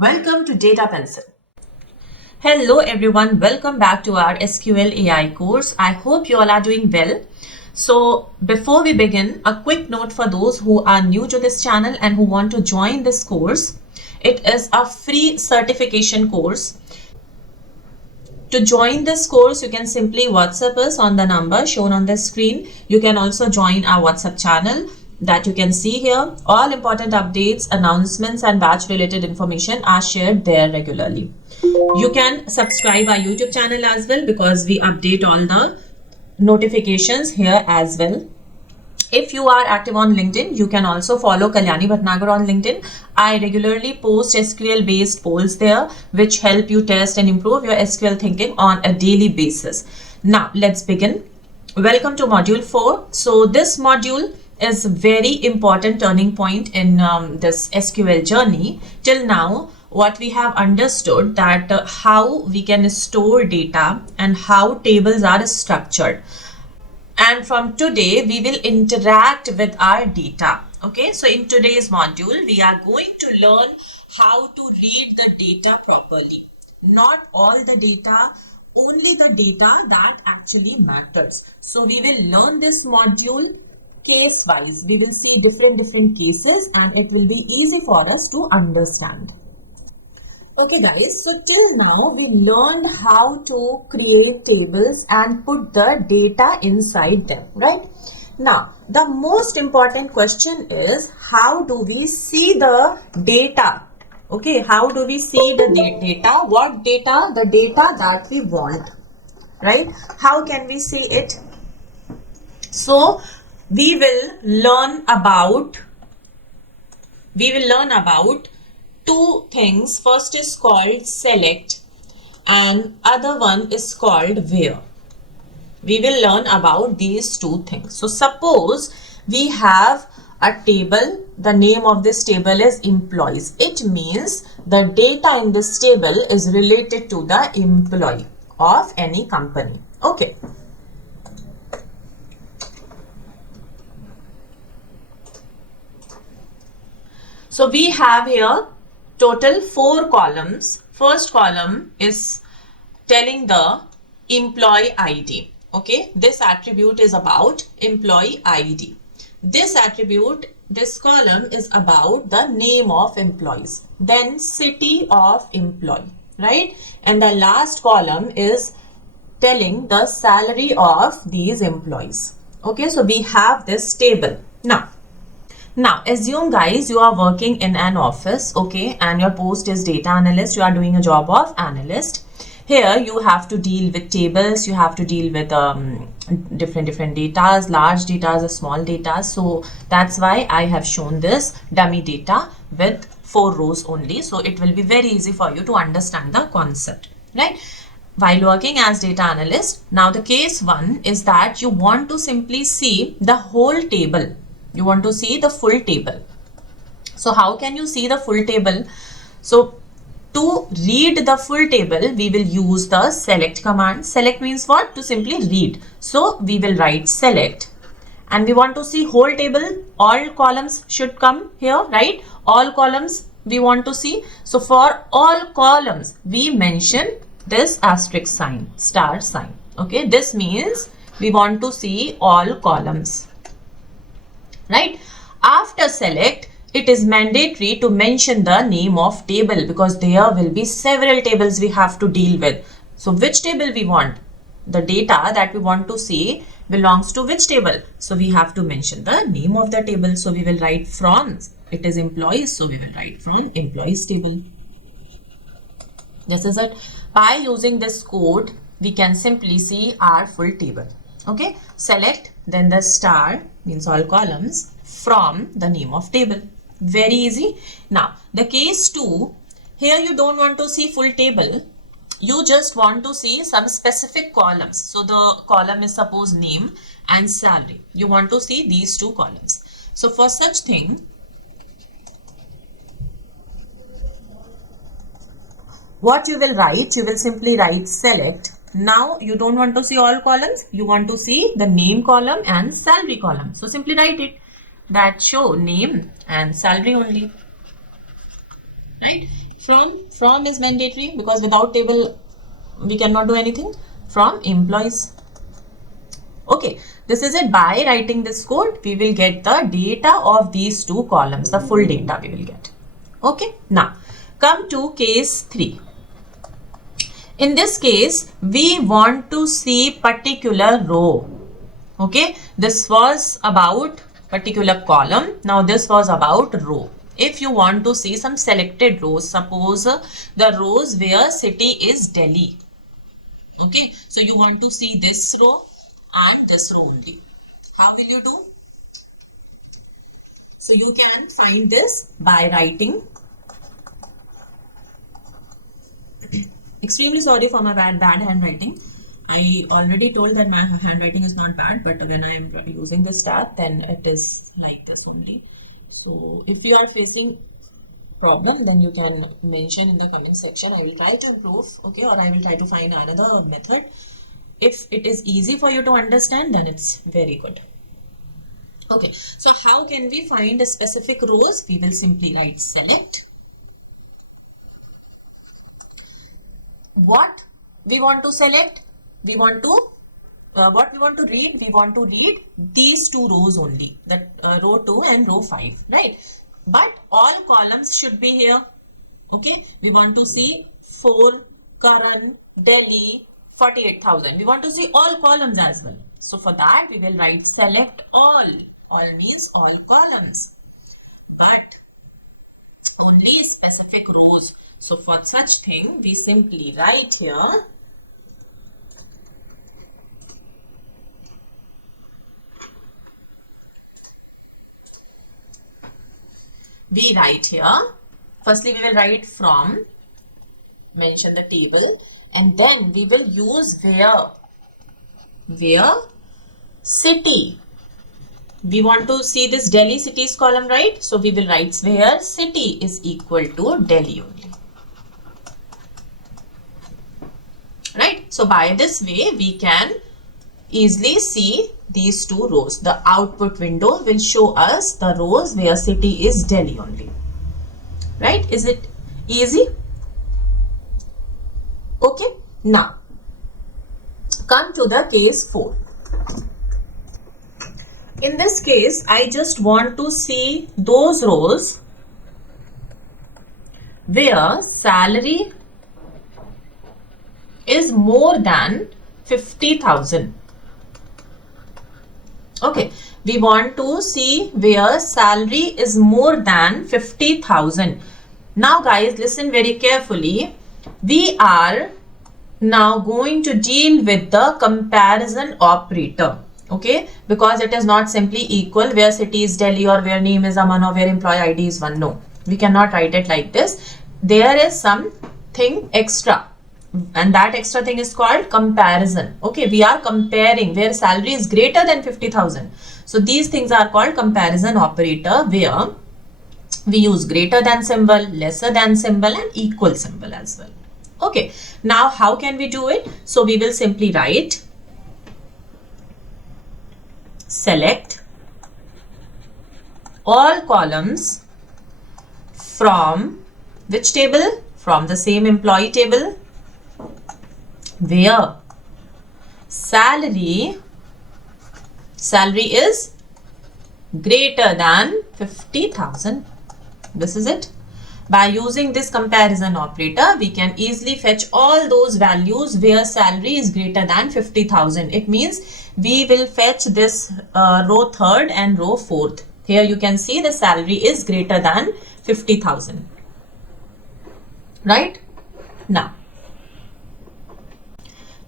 Welcome to DataPencil. Hello everyone, welcome back to our SQL AI course. I hope you all are doing well. So before we begin, a quick note for those who are new to this channel and who want to join this course. It is a free certification course. To join this course, you can simply WhatsApp us on the number shown on the screen. You can also join our WhatsApp channel that you can see here. All important updates, announcements and batch related information are shared there regularly. You can subscribe our YouTube channel as well because we update all the notifications here as well. If you are active on LinkedIn, you can also follow Kalyani Bhatnagar on LinkedIn. I regularly post SQL based polls there which help you test and improve your SQL thinking on a daily basis. Now let's begin. Welcome to module 4. So this module is a very important turning point in this SQL journey. Till now, what we have understood that how we can store data and how tables are structured. And from today, we will interact with our data. Okay, so in today's module, we are going to learn how to read the data properly. Not all the data, only the data that actually matters. So we will learn this module case wise. We will see different cases and it will be easy for us to understand. Okay guys, so till now we learned how to create tables and put the data inside them, right? Now, the most important question is how do we see the data? Okay, how do we see the data? What data? The data that we want, right? How can we see it? So, we will learn about two things. First is called select and other one is called where. We will learn about these two things. So suppose we have a table. The name of this table is employees. It means the data in this table is related to the employee of any company. Okay. So we have here total 4 columns. First column is telling the employee ID. Okay, this attribute is about employee ID. This column is about the name of employees. Then city of employee, right? And the last column is telling the salary of these employees. Okay, so we have this table. Now, assume guys you are working in an office, okay, and your post is data analyst. You are doing a job of analyst. Here you have to deal with tables. You have to deal with different data, large data, small data. So that's why I have shown this dummy data with 4 rows only. So it will be very easy for you to understand the concept, right? While working as data analyst, now the case 1 is that you want to simply see the whole table. You want to see the full table. So how can you see the full table? So to read the full table, we will use the select command. Select means what? To simply read. So we will write select and we want to see whole table. All columns should come here, right? All columns we want to see. So for all columns, we mention this asterisk sign, star sign. Okay, this means we want to see all columns. Right? After select, it is mandatory to mention the name of table because there will be several tables we have to deal with. So which table we want? The data that we want to see belongs to which table? So we have to mention the name of the table. So we will write from, it is employees. So we will write from employees table. This is it. By using this code, we can simply see our full table. Okay, select, then the star means all columns from the name of table. Very easy. Now, the case 2, here you don't want to see full table. You just want to see some specific columns. So the column is suppose name and salary. You want to see these 2 columns. So for such thing, what you will write, you will simply write select. Now you don't want to see all columns, you want to see the name column and salary column. So simply write it. that show name and salary only, right? From is mandatory because without table we cannot do anything. From employees. Okay, this is it. By writing this code, we will get the data of these two columns, the full data we will get. Okay, now come to case 3. In this case, we want to see particular row. Okay, this was about particular column. Now this was about row. If you want to see some selected rows, suppose the rows where city is Delhi. Okay, so you want to see this row and this row only. How will you do? So you can find this by writing. Extremely sorry for my bad handwriting. I already told that my handwriting is not bad, but when I am using this tab, then it is like this only. So if you are facing problem, then you can mention in the comment section. I will try to improve, okay, or I will try to find another method. If it is easy for you to understand, then it's very good. Okay, so how can we find a specific rows? We will simply write select. What we want to select? We want to what we want to read? We want to read these two rows only, that row 2 and row 5, right? But all columns should be here. Okay, we want to see 4, Karan, Delhi, 48,000. We want to see all columns as well. So for that, we will write select all. All means all columns, but only specific rows. So for such thing, we simply write here firstly we will write from, mention the table, and then we will use where city. We want to see this Delhi cities column, right? So we will write where city is equal to Delhi only. Right? So by this way, we can easily see these two rows. The output window will show us the rows where city is Delhi only. Right? Is it easy? Okay. Now, come to the case 4. In this case, I just want to see those rows where salary is more than 50,000. Okay, we want to see where salary is more than 50,000. Now guys, listen very carefully. We are now going to deal with the comparison operator. Okay, because it is not simply equal where city is Delhi or where name is Aman or where employee ID is 1. No, we cannot write it like this. There is something extra, and that extra thing is called comparison. Okay, we are comparing where salary is greater than 50,000. So these things are called comparison operator, where we use greater than symbol, lesser than symbol, and equal symbol as well. Okay, now how can we do it? So we will simply write select all columns from which table? From the same employee table, where salary is greater than 50,000. This is it. By using this comparison operator, we can easily fetch all those values where salary is greater than 50,000. It means we will fetch this row 3rd and row 4th. Here you can see the salary is greater than 50,000. Right?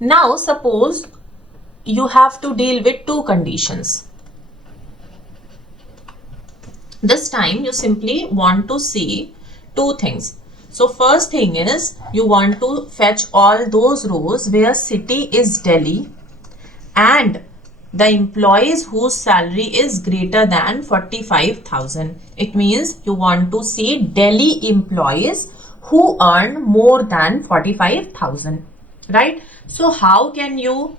Now suppose you have to deal with 2 conditions. This time you simply want to see 2 things. So first thing is you want to fetch all those rows where city is Delhi and the employees whose salary is greater than 45,000. It means you want to see Delhi employees who earn more than 45,000. Right? So how can you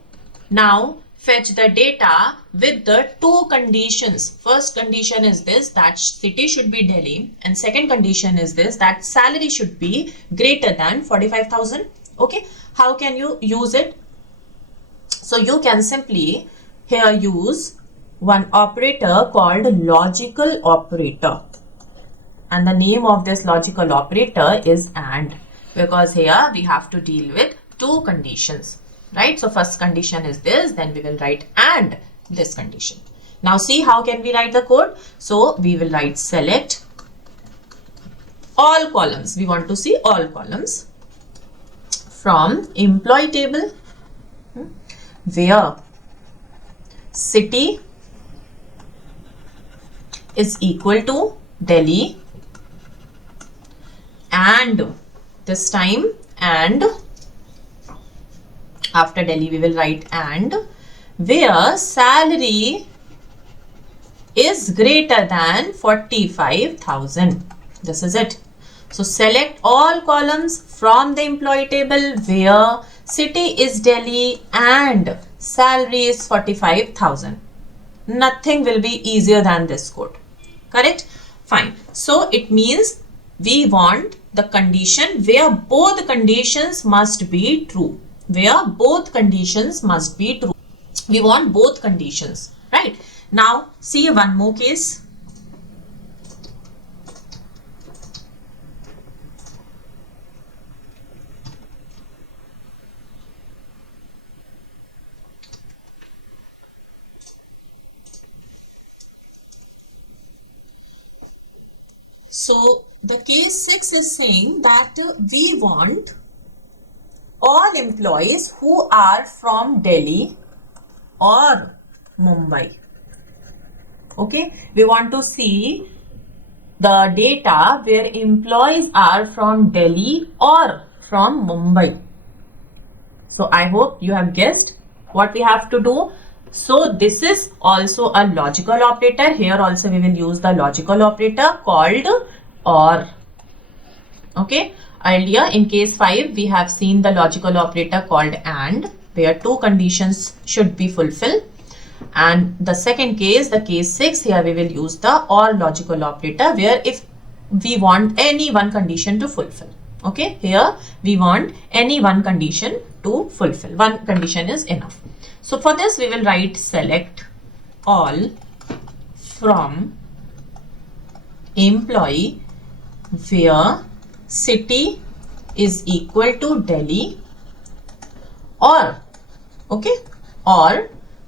now fetch the data with the two conditions. First condition is this, that city should be Delhi, and second condition is this, that salary should be greater than 45,000. Okay, how can you use it? So you can simply here use one operator called logical operator, and the name of this logical operator is AND, because here we have to deal with two conditions, right? So first condition is this, then we will write AND this condition. Now see how can we write the code. So we will write select all columns. We want to see all columns from employee table where city is equal to Delhi, and this time and after Delhi we will write and where salary is greater than 45,000. This is it. So select all columns from the employee table where city is Delhi and salary is 45,000. Nothing will be easier than this code. Correct? Fine. So it means we want the condition where both conditions must be true. Where both conditions must be true. We want both conditions. Right? Now see one more case. So the case 6 is saying that we want all employees who are from Delhi or Mumbai. Okay, we want to see the data where employees are from Delhi or from Mumbai. So I hope you have guessed what we have to do. So this is also a logical operator. Here also we will use the logical operator called OR. Okay. Earlier in case 5 we have seen the logical operator called AND, where two conditions should be fulfilled. And the second case, the case 6, here we will use the OR logical operator, where if we want any one condition to fulfill. Okay. Here we want any one condition to fulfill. One condition is enough. So for this we will write select all from employee where city is equal to Delhi or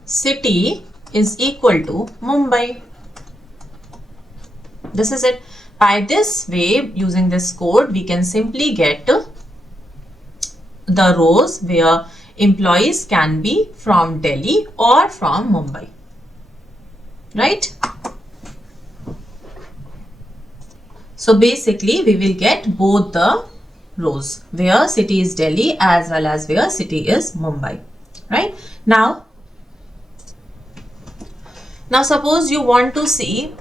city is equal to Mumbai. This is it. By this way, using this code, we can simply get the rows where employees can be from Delhi or from Mumbai. Right? So basically, we will get both the rows where city is Delhi as well as where city is Mumbai. Right? Now suppose you want to see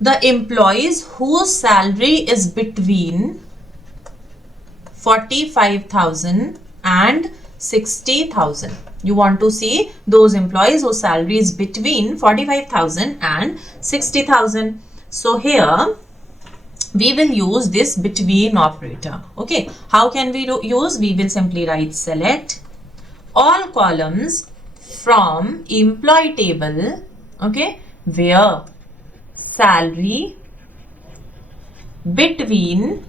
the employees whose salary is between 45,000 and 60,000. You want to see those employees whose salary is between 45,000 and 60,000. So here we will use this between operator. Okay. How can we use? We will simply write select all columns from employee table. Okay. Where salary between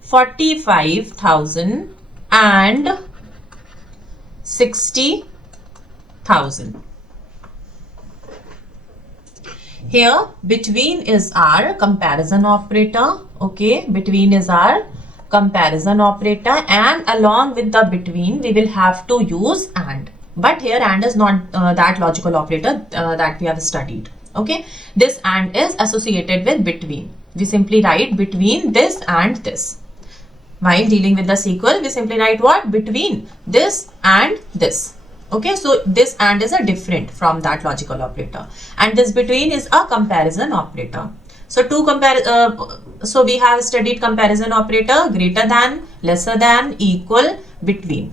45,000 and 60,000. Here between is our comparison operator. Okay, between is our comparison operator, and along with the between we will have to use AND. But here AND is not that logical operator that we have studied. Okay, this AND is associated with between. We simply write between this and this. While dealing with the SQL, we simply write what? Between this and this. Okay, so this AND is a different from that logical operator. And this between is a comparison operator. So so we have studied comparison operator: greater than, lesser than, equal, between,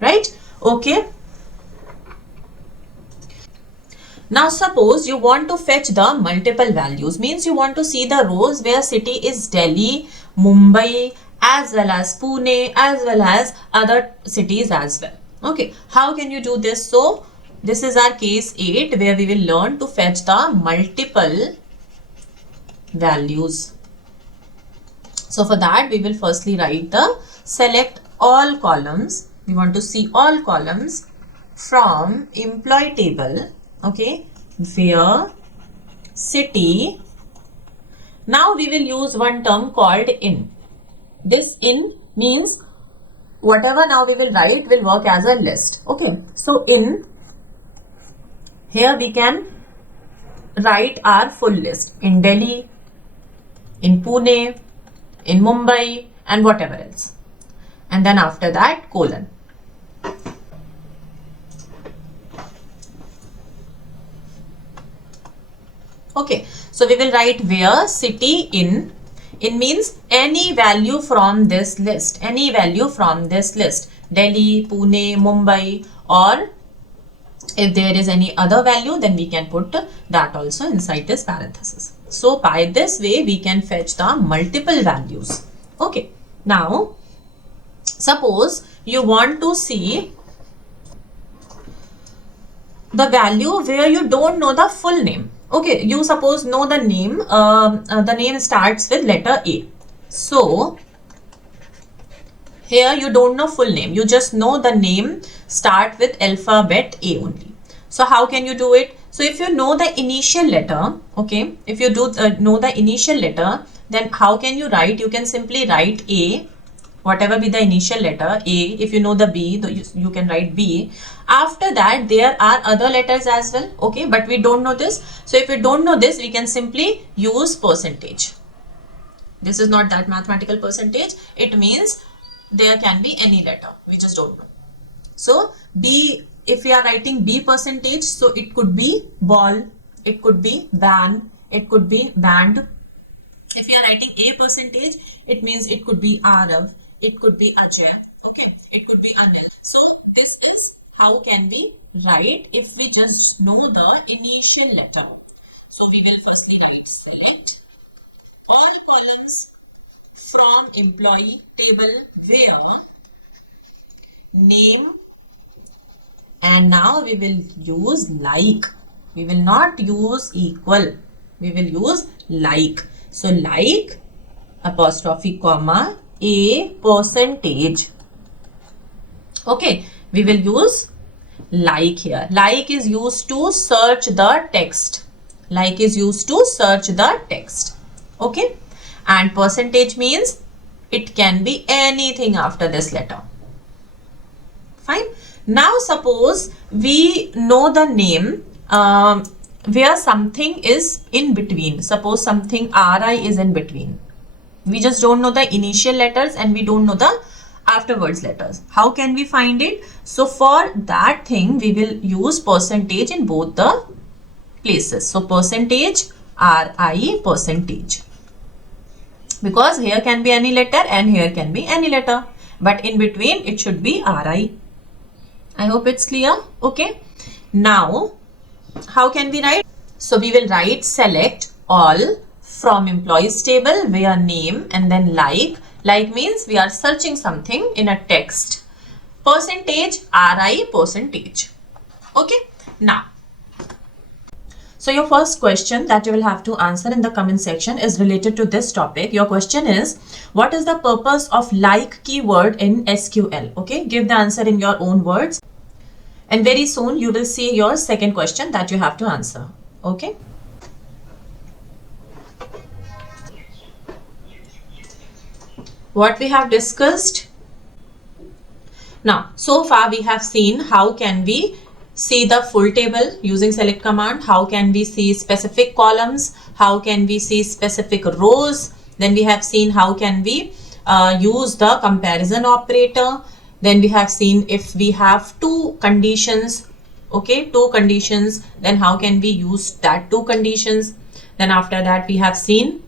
right? Okay. Now suppose you want to fetch the multiple values, means you want to see the rows where city is Delhi, Mumbai, as well as Pune, as well as other cities as well. Okay, how can you do this? So this is our case 8 where we will learn to fetch the multiple values. So for that we will firstly write the select all columns. We want to see all columns from employee table. Okay, where city. Now we will use one term called in. This in means whatever now we will write will work as a list. Okay, so in here we can write our full list in Delhi, in Pune, in Mumbai, and whatever else. And then after that colon. Okay, so we will write where city in means any value from this list, any value from this list, Delhi, Pune, Mumbai, or if there is any other value, then we can put that also inside this parenthesis. So by this way we can fetch the multiple values. Okay, now suppose you want to see the value where you don't know the full name. Okay, you suppose know the name, the name starts with letter A. So here you don't know full name, you just know the name start with alphabet A only. So how can you do it? So if you know the initial letter, okay, if you do know the initial letter, then how can you write? You can simply write A, whatever be the initial letter A. If you know the B, you can write B. After that there are other letters as well, okay, but we don't know this. So if we don't know this, we can simply use percentage. This is not that mathematical percentage, it means there can be any letter, we just don't know. So B, if we are writing B percentage, so it could be ball, it could be van, it could be band. If we are writing A percentage, it means it could be Arav, it could be Ajay, okay, it could be Anil. So this is how can we write if we just know the initial letter. So we will firstly write select all columns from employee table where name, and now we will use like. We will not use equal, we will use like. So like apostrophe comma A percentage. Okay, we will use like here. Like is used to search the text. Like is used to search the text. Okay, and percentage means it can be anything after this letter. Fine. Now suppose we know the name where something is in between. Suppose something RI is in between. We just don't know the initial letters and we don't know the afterwards letters. How can we find it? So for that thing we will use percentage in both the places. So percentage RI percentage, because here can be any letter and here can be any letter, but in between it should be RI. I hope it's clear. Okay, now how can we write? So we will write select all from employees table where name and then like. Like means we are searching something in a text. Percentage RI percentage. Okay, now so your first question that you will have to answer in the comment section is related to this topic. Your question is, what is the purpose of like keyword in SQL? Okay, give the answer in your own words. And very soon you will see your second question that you have to answer. Okay. What we have discussed. Now, so far we have seen how can we see the full table using select command, how can we see specific columns, how can we see specific rows, then we have seen how can we use the comparison operator, then we have seen if we have two conditions, okay, two conditions, then how can we use that two conditions. Then after that we have seen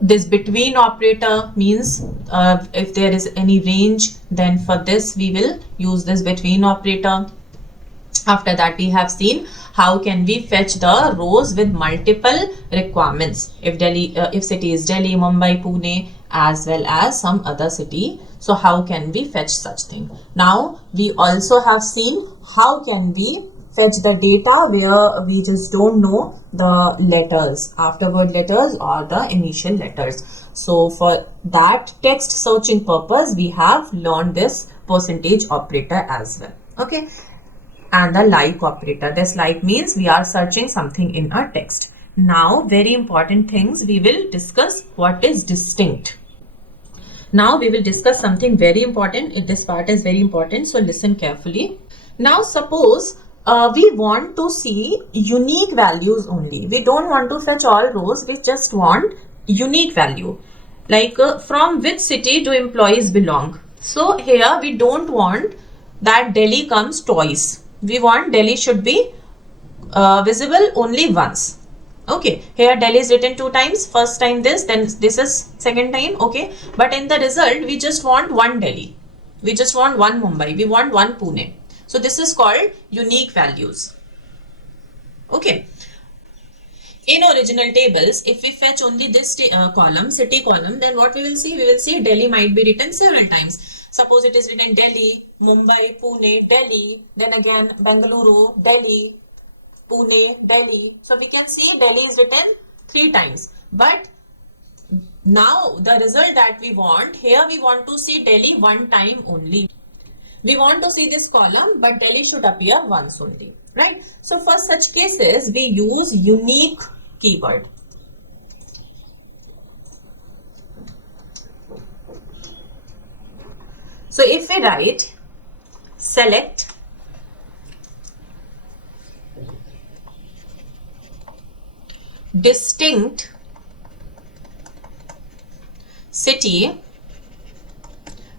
this between operator, means if there is any range, then for this we will use this between operator. After that we have seen how can we fetch the rows with multiple requirements, if if city is Delhi, Mumbai, Pune, as well as some other city. So how can we fetch such thing? Now we also have seen how can we fetch the data where we just don't know the letters, afterward letters or the initial letters. So for that text searching purpose, we have learned this percentage operator as well. Okay. And the like operator. This like means we are searching something in our text. Now, very important things we will discuss. What is distinct? Now we will discuss something very important. This part is very important, so listen carefully. Now suppose we want to see unique values only. We don't want to fetch all rows. We just want unique value. Like from which city do employees belong? So here we don't want that Delhi comes twice. We want Delhi should be visible only once. Okay, here Delhi is written 2 times. First time this, then this is second time. Okay, but in the result we just want one Delhi. We just want one Mumbai. We want one Pune. So this is called unique values. Okay. In original tables, if we fetch only this column, city column, then what we will see? We will see Delhi might be written several times. Suppose it is written Delhi, Mumbai, Pune, Delhi, then again Bengaluru, Delhi, Pune, Delhi. So we can see Delhi is written 3 times. But now the result that we want, here we want to see Delhi 1 time only. We want to see this column, but Delhi should appear once only, right? So for such cases, we use unique keyword. So if we write select distinct city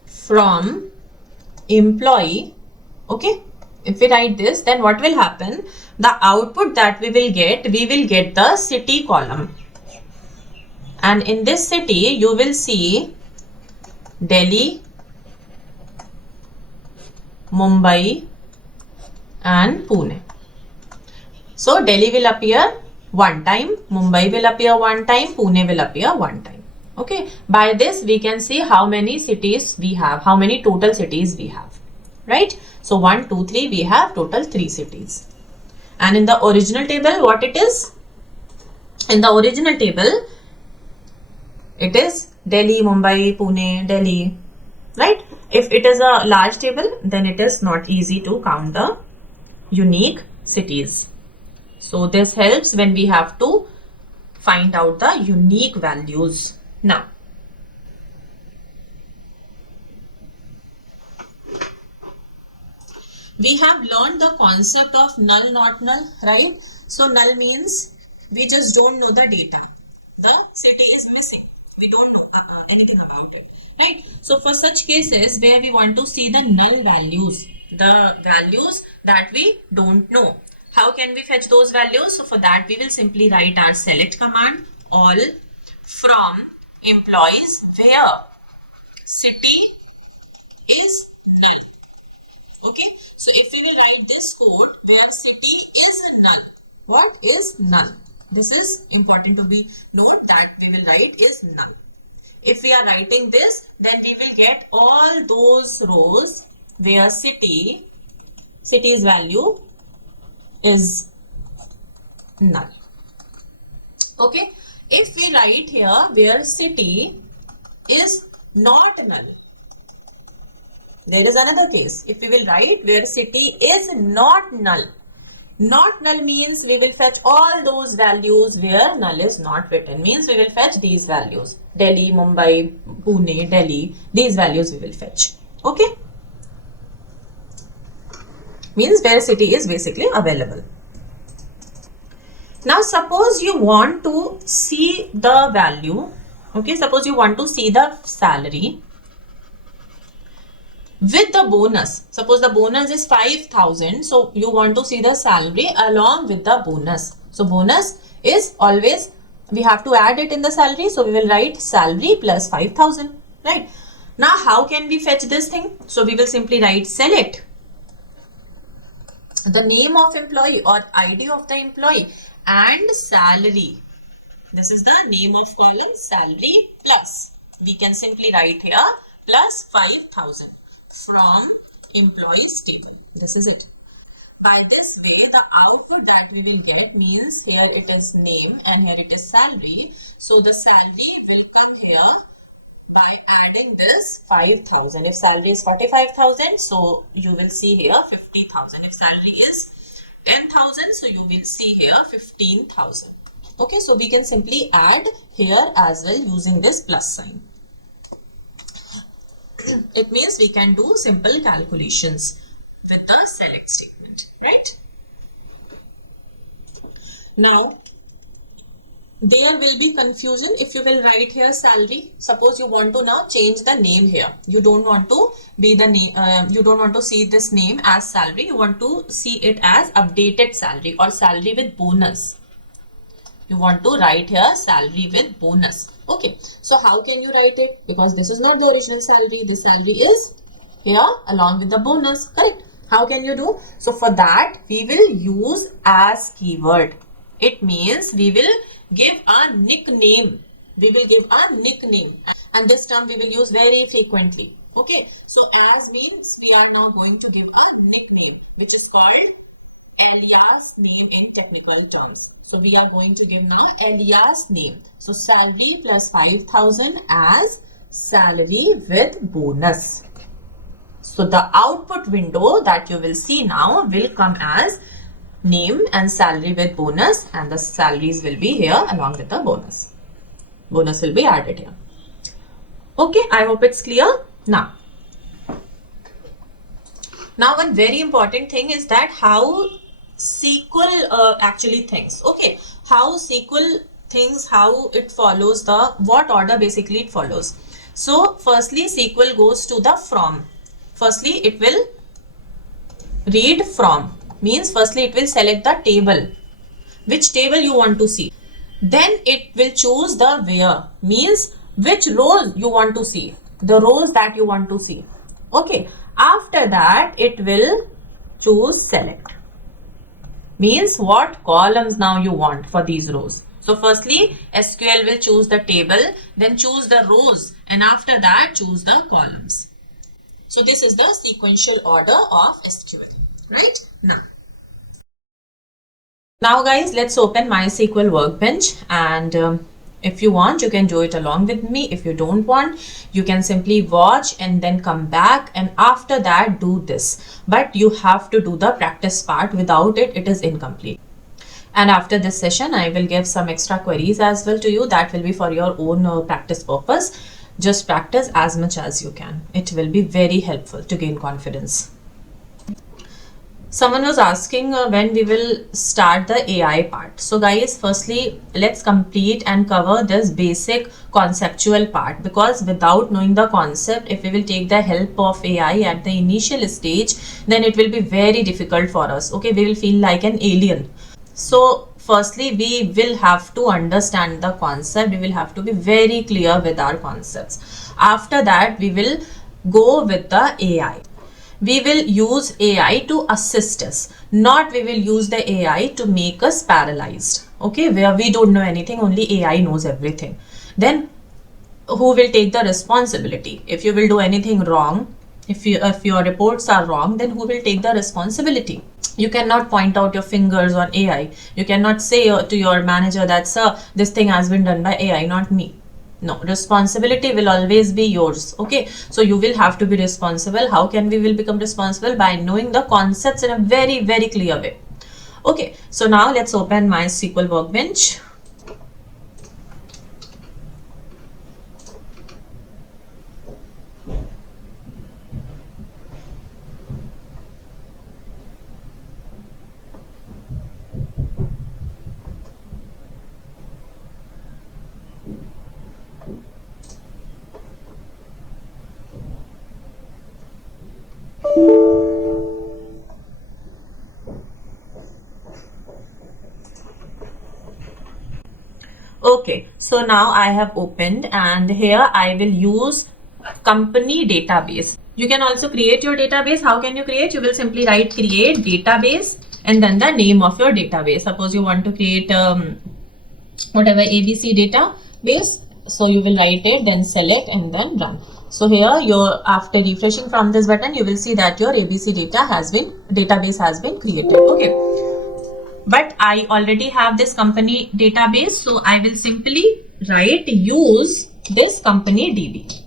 from employee, okay, if we write this, then what will happen? The output that we will get the city column, and in this city you will see Delhi, Mumbai and Pune. So Delhi will appear 1 time, Mumbai will appear 1 time, Pune will appear 1 time. Okay, by this we can see how many cities we have, how many total cities we have, right? So 1, 2, 3, we have total 3 cities. And in the original table, what it is? In the original table, it is Delhi, Mumbai, Pune, Delhi, right? If it is a large table, then it is not easy to count the unique cities. So this helps when we have to find out the unique values. Now, we have learned the concept of null not null, right? So null means we just don't know the data. The city is missing. We don't know anything about it, right? So for such cases where we want to see the null values, the values that we don't know, how can we fetch those values? So for that we will simply write our select command, all from employees where city is null. Okay, so if we will write this code where city is null, what is null? This is important to be note that we will write is null. If we are writing this, then we will get all those rows where city's value is null. Okay, if we write here where city is not null, there is another case. If we will write where city is not null, not null means we will fetch all those values where null is not written. Means we will fetch these values. Delhi, Mumbai, Pune, Delhi. These values we will fetch. Okay. Means where city is basically available. Now suppose you want to see the value. Okay. Suppose you want to see the salary with the bonus. Suppose the bonus is 5,000. So you want to see the salary along with the bonus. So bonus is always, we have to add it in the salary. So we will write salary plus 5,000, right? Now how can we fetch this thing? So we will simply write select the name of employee or ID of the employee and salary. This is the name of column, salary plus. We can simply write here plus 5,000 from employees table. This is it. By this way, the output that we will get means here it is name and here it is salary. So the salary will come here by adding this 5,000. If salary is 45,000, so you will see here 50,000. If salary is 10,000, so you will see here 15,000. Okay, so we can simply add here as well using this plus sign. It means we can do simple calculations with the select statement, right? Now, there will be confusion if you will write here salary. Suppose you want to now change the name here. You don't want to be the name. You don't want to see this name as salary. You want to see it as updated salary or salary with bonus. You want to write here salary with bonus. Okay. So how can you write it? Because this is not the original salary. The salary is here along with the bonus. Correct. How can you do? So for that we will use as keyword. It means we will give a nickname. We will give a nickname, and this term we will use very frequently. Okay, so as means we are now going to give a nickname which is called alias name in technical terms. So we are going to give now alias name. So salary plus 5,000 as salary with bonus. So the output window that you will see now will come as name and salary with bonus, and the salaries will be here along with the bonus. Bonus will be added here. Okay, I hope it's clear. Now one very important thing is that how SQL actually thinks. Okay, how SQL thinks, how it follows the, what order basically it follows. So firstly SQL goes to the from. Firstly it will read from. Means firstly it will select the table, which table you want to see. Then it will choose the where, means which rows you want to see, the rows that you want to see. Okay, after that it will choose select, means what columns now you want for these rows. So firstly SQL will choose the table, then choose the rows, and after that choose the columns. So this is the sequential order of SQL, right? Now guys, let's open MySQL Workbench, and if you want you can do it along with me. If you don't want, you can simply watch and then come back and after that do this. But you have to do the practice part. Without it, it is incomplete. And after this session, I will give some extra queries as well to you that will be for your own practice purpose. Just practice as much as you can. It will be very helpful to gain confidence. Someone was asking when we will start the AI part. So guys, firstly, let's complete and cover this basic conceptual part, because without knowing the concept, if we will take the help of AI at the initial stage, then it will be very difficult for us. Okay, we will feel like an alien. So firstly, we will have to understand the concept. We will have to be very clear with our concepts. After that, we will go with the AI. We will use AI to assist us, not we will use the AI to make us paralyzed. Okay, where we don't know anything, only AI knows everything. Then who will take the responsibility? If you will do anything wrong, if your reports are wrong, then who will take the responsibility? You cannot point out your fingers on AI. You cannot say to your manager that, sir, this thing has been done by AI, not me. No, responsibility will always be yours. Okay, so you will have to be responsible. How can we will become responsible? By knowing the concepts in a very, very clear way. Okay, so now let's open MySQL Workbench. Okay, so now I have opened, and here I will use company database. You can also create your database. How can you create? You will simply write create database and then the name of your database. Suppose you want to create whatever ABC database. So you will write it, then select and then run. So here after refreshing from this button, you will see that your ABC database has been created. Okay. But I already have this company database, so I will simply write use this company DB.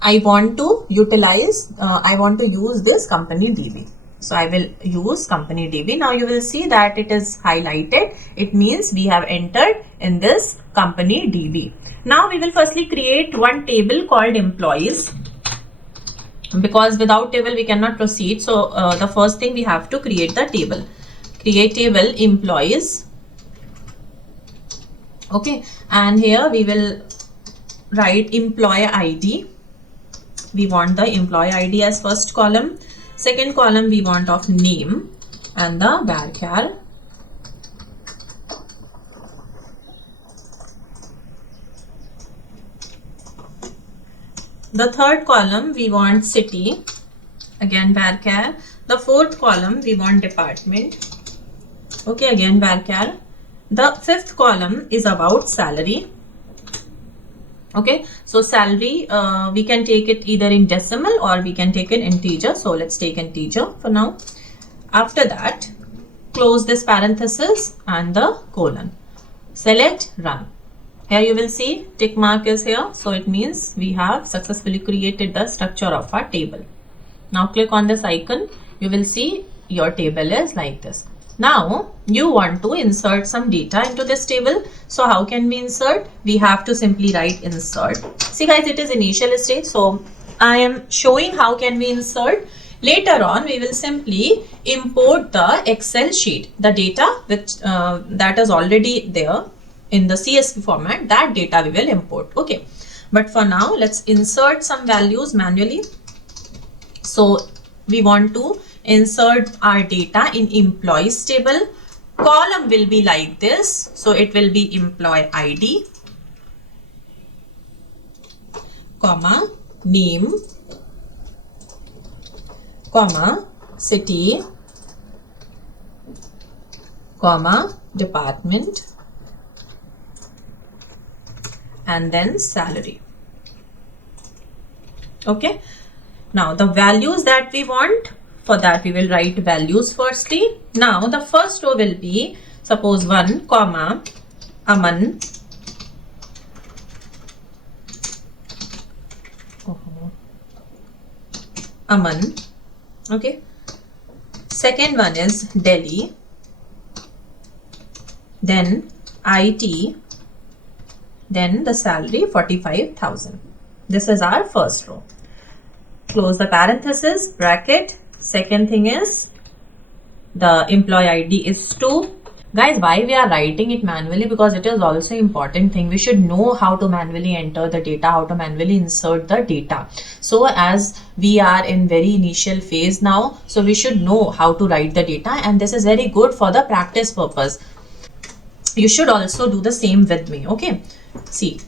I want to use this company DB. So I will use company DB. Now you will see that it is highlighted. It means we have entered in this company DB. Now we will firstly create one table called employees, because without table we cannot proceed. So the first thing we have to create the table. Create table employees. Okay, and here we will write employee ID. We want the employee ID as first column. Second column we want of name and the varchar. The third column we want city, again varchar. The fourth column we want department, okay, again varchar. The fifth column is about salary. Okay, so salary we can take it either in decimal or we can take it integer. So let's take integer for now. After that, close this parenthesis and the colon. Select run. Here you will see tick mark is here, so it means we have successfully created the structure of our table. Now click on this icon. You will see your table is like this. Now you want to insert some data into this table. So how can we insert? We have to simply write insert. See guys, it is initial stage, so I am showing how can we insert. Later on we will simply import the Excel sheet, the data which that is already there in the CSV format. That data we will import. Okay, but for now let's insert some values manually. So we want to insert our data in employees table. Column will be like this, so it will be employee ID, comma name, comma city, comma department, and then salary. Okay, now the values that we want, for that we will write values firstly. Now the first row will be, suppose 1 comma Aman, Aman. Okay, second one is Delhi, then IT, then the salary 45,000. This is our first row. Close the parenthesis, bracket. Second thing is the employee ID is 2. Guys, why we are writing it manually? Because it is also important thing. We should know how to manually enter the data, how to manually insert the data. So as we are in very initial phase now, so we should know how to write the data, and this is very good for the practice purpose. You should also do the same with me. Okay, see,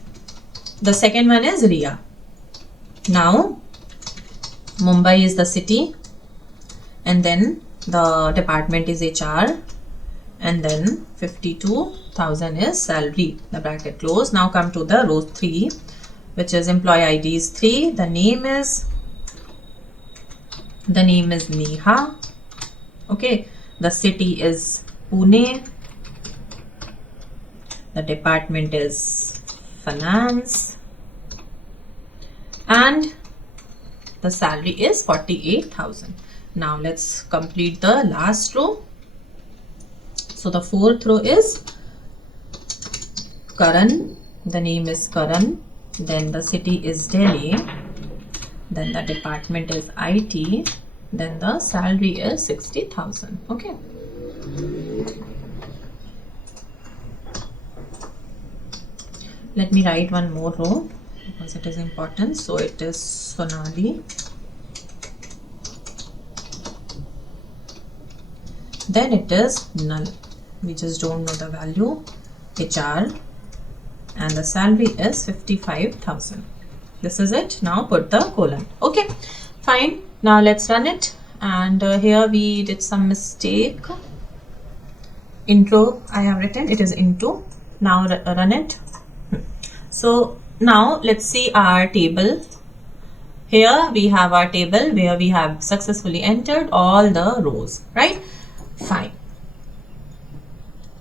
the second one is Ria. Now Mumbai is the city, and then the department is HR, and then 52,000 is salary. The bracket close. Now come to the row 3, which is employee ID is 3. The name is Neha. Okay, the city is Pune. The department is finance, and the salary is 48,000. Now let's complete the last row. So the fourth row is Karan. The name is Karan. Then the city is Delhi. Then the department is IT. Then the salary is 60,000. Okay. Let me write one more row because it is important. So it is Sonali. Then it is null. we just don't know the value, HR, and the salary is 55,000. This is it. Now put the colon. Okay, fine. Now let's run it. And here we did some mistake. Intro I have written, it is into. Now run it. So now let's see our table. Here we have our table where we have successfully entered all the rows, right? Fine.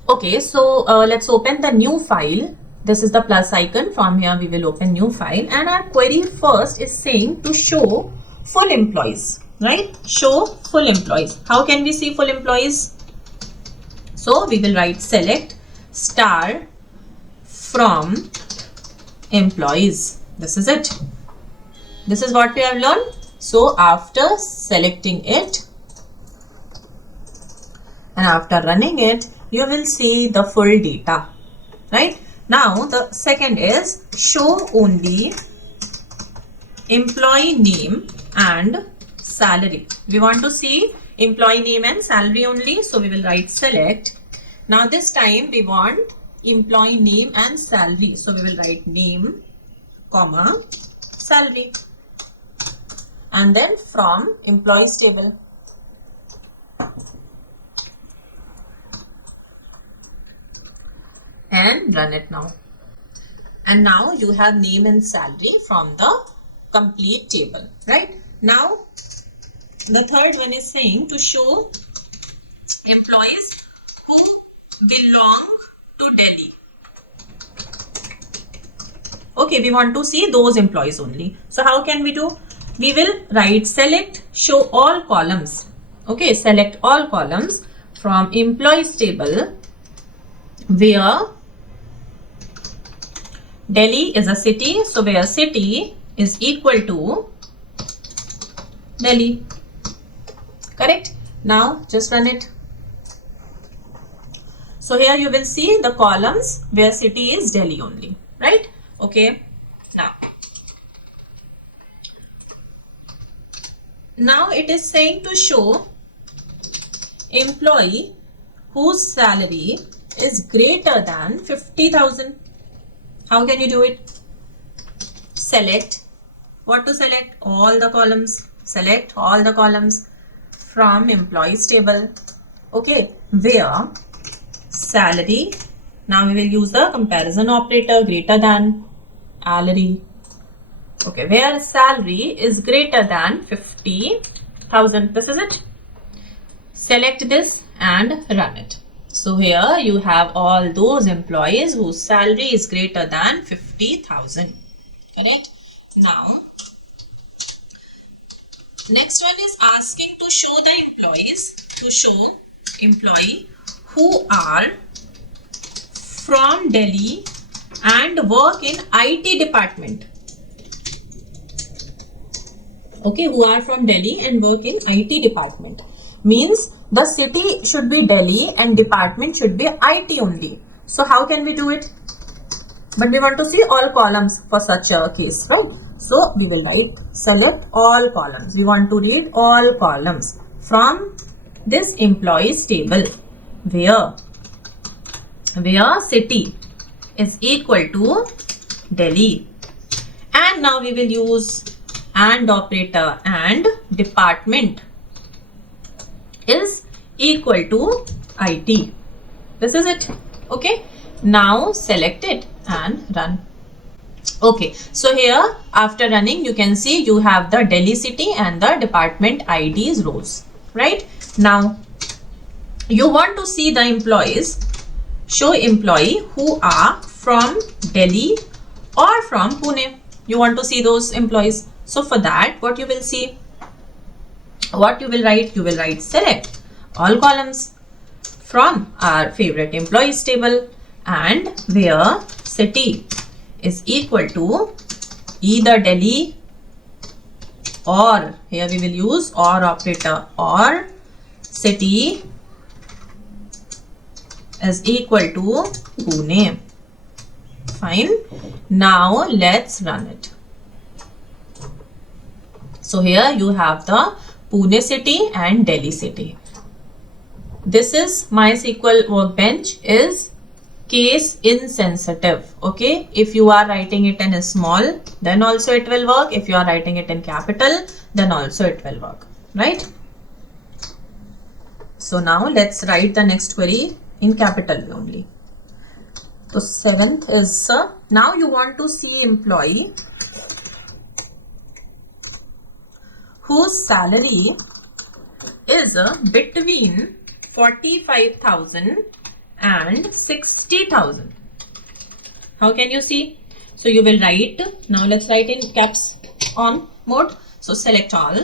Okay, so let's open the new file. This is the plus icon. From here we will open new file, and our query first is saying to show full employees, right? Show full employees. How can we see full employees? So we will write select star from employees. This is it. This is what we have learned. So after selecting it and after running it, you will see the full data, right? Now the second is show only employee name and salary. We want to see employee name and salary only, so we will write select. Now this time we want employee name and salary, so we will write name, comma, salary, and then from employees table. And run it now. And now you have name and salary from the complete table, right? Now the third one is saying to show employees who belong to Delhi. Okay, we want to see those employees only. So how can we do? We will write select show all columns. Okay, select all columns from employees table where Delhi is a city, so where city is equal to Delhi. Correct? Now just run it. So here you will see the columns where city is Delhi only, right? Okay. Now it is saying to show employee whose salary is greater than 50,000. How can you do it? Select. What to select? All the columns. Select all the columns from employees table. Okay. Where salary. Now we will use the comparison operator, greater than, salary. Okay. Where salary is greater than 50,000. This is it. Select this and run it. So here you have all those employees whose salary is greater than 50,000. Correct? Now, next one is asking to show the employees, to show employee who are from Delhi and work in IT department. Okay, who are from Delhi and work in IT department. Means the city should be Delhi and department should be IT only. So how can we do it? But we want to see all columns for such a case, right? So we will write select all columns. We want to read all columns from this employees table where city is equal to Delhi. And now we will use AND operator, and department is equal to IT. This is it. Okay. Now select it and run. Okay. So here after running you can see you have the Delhi city and the department IDs rows. Right. Now you want to see the employees. Show employee who are from Delhi or from Pune. You want to see those employees. So for that what you will see? What you will write? You will write select all columns from our favorite employees table and where city is equal to either Delhi or, here we will use or operator, or city is equal to Pune. Fine. Now let's run it. So here you have the Pune city and Delhi city. this is MySQL workbench is case insensitive. Okay, if you are writing it in small, then also it will work. If you are writing it in capital, then also it will work, right? So now let's write the next query in capital only. So 7th is now you want to see employee whose salary is between 45,000 and 60,000. How can you see? So you will write, now let's write in caps on mode. So select all,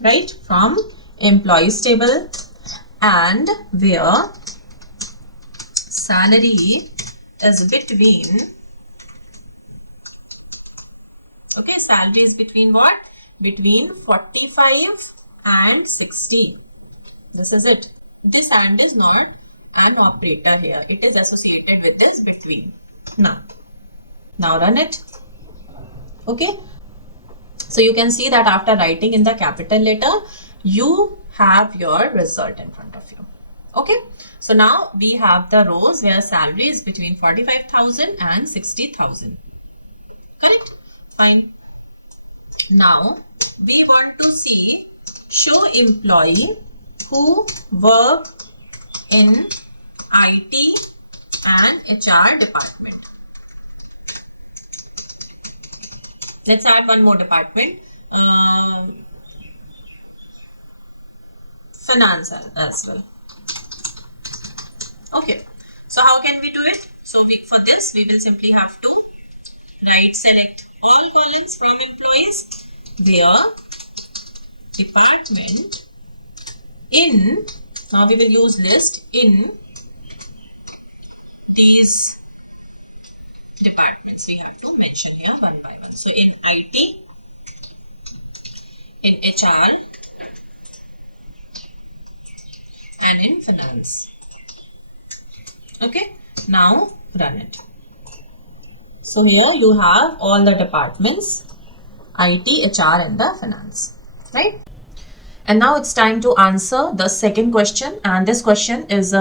right, from employees table, and where salary is between, okay, salary is between what? Between 45 and 60. This is it. This and is not an operator here. It is associated with this between. Now run it. Okay. So you can see that after writing in the capital letter, you have your result in front of you. Okay. So now we have the rows where salary is between 45,000 and 60,000. Correct? Fine. Now we want to see show employee who work in IT and HR department. Let's add one more department, finance as well. Okay, so how can we do it? So for this we will simply have to write select all columns from employees where department in, now we will use list in these departments. We have to mention here one by one. So in IT, in HR, and in finance. Okay, now run it. So here you have all the departments, IT, HR, and the finance, right? And now it's time to answer the second question, and this question is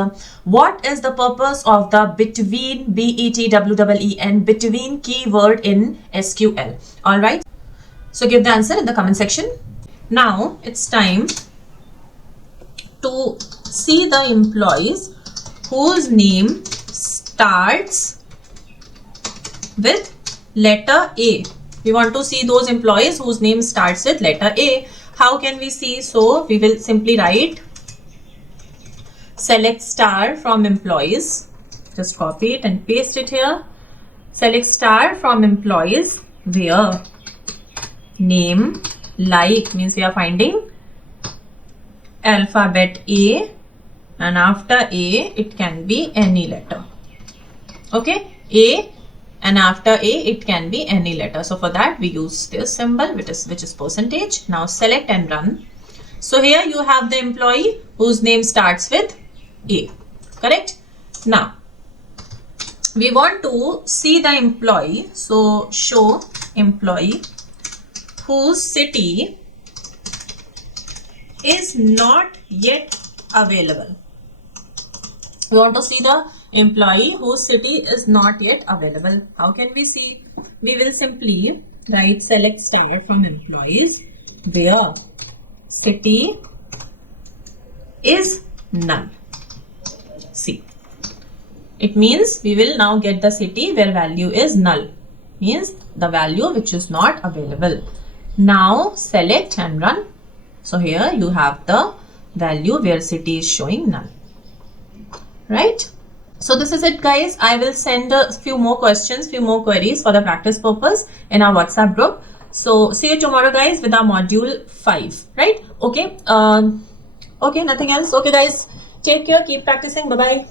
what is the purpose of the between BETWEEN between keyword in SQL? All right, so give the answer in the comment section. Now it's time to see the employees whose name starts with letter A. We want to see those employees whose name starts with letter A. How can we see? So we will simply write select star from employees. Just copy it and paste it here. Select star from employees where name like means we are finding alphabet A, and after A it can be any letter. Okay, A, and after A it can be any letter. So for that we use this symbol which is percentage. Now select and run. So here you have the employee whose name starts with A. Correct? Now we want to see the employee. So show employee whose city is not yet available. We want to see the employee whose city is not yet available. How can we see? We will simply write select star from employees where city is null. See, it means we will now get the city where value is null, means the value which is not available. Now select and run. So here you have the value where city is showing null. Right? So this is it, guys. I will send a few more questions, few more queries for the practice purpose in our WhatsApp group. So see you tomorrow, guys, with our module 5. Right? Okay. Okay, nothing else. Okay, guys. Take care. Keep practicing. Bye-bye.